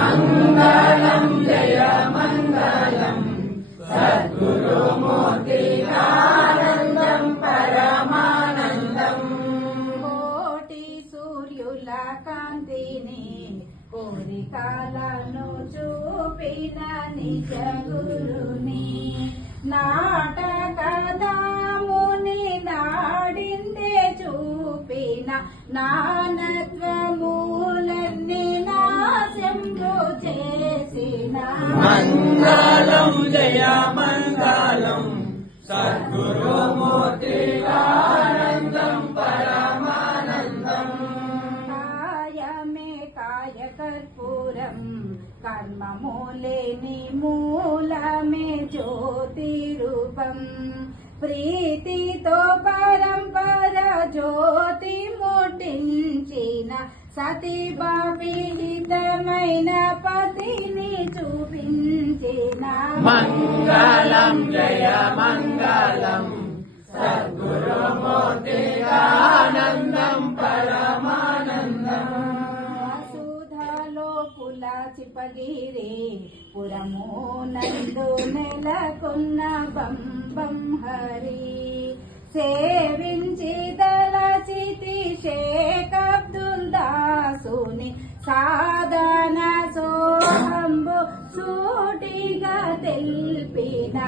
మంగళం జయ మంగళం సద్గురుమూర్తి ఆనందం పరమానందం. కోటి సూర్యుల కాంతిని కోరికలను చూపిన నిజ గురుని నాటకదాముని నాడిందే చూపిన నానత్వమూలన్ని నాశంలో చేసిన మంగళం జయ మంగళం సద్గురుమూర్తి ఆనందం పరమానందం. కాయమే కాయ కర్పూరం కర్మమూలేని మూలమే జ్యోతి రూపం ప్రీతితో పరంపర జ్యోతి ముట్టించిన సతీబాపిహితమైన పతిని చూపించిన మంగళం జయ మంగళం సద్గురుమూర్తి ఆనందం పరమానందం. సుధలో పుల చిపగిరి పురము నందు నెలకొన్న బంబం హరి సేవించి దళచితి షేక్ అబ్దుల్ దాసుని సాధన సోహంబు సూటిగా తెల్పిన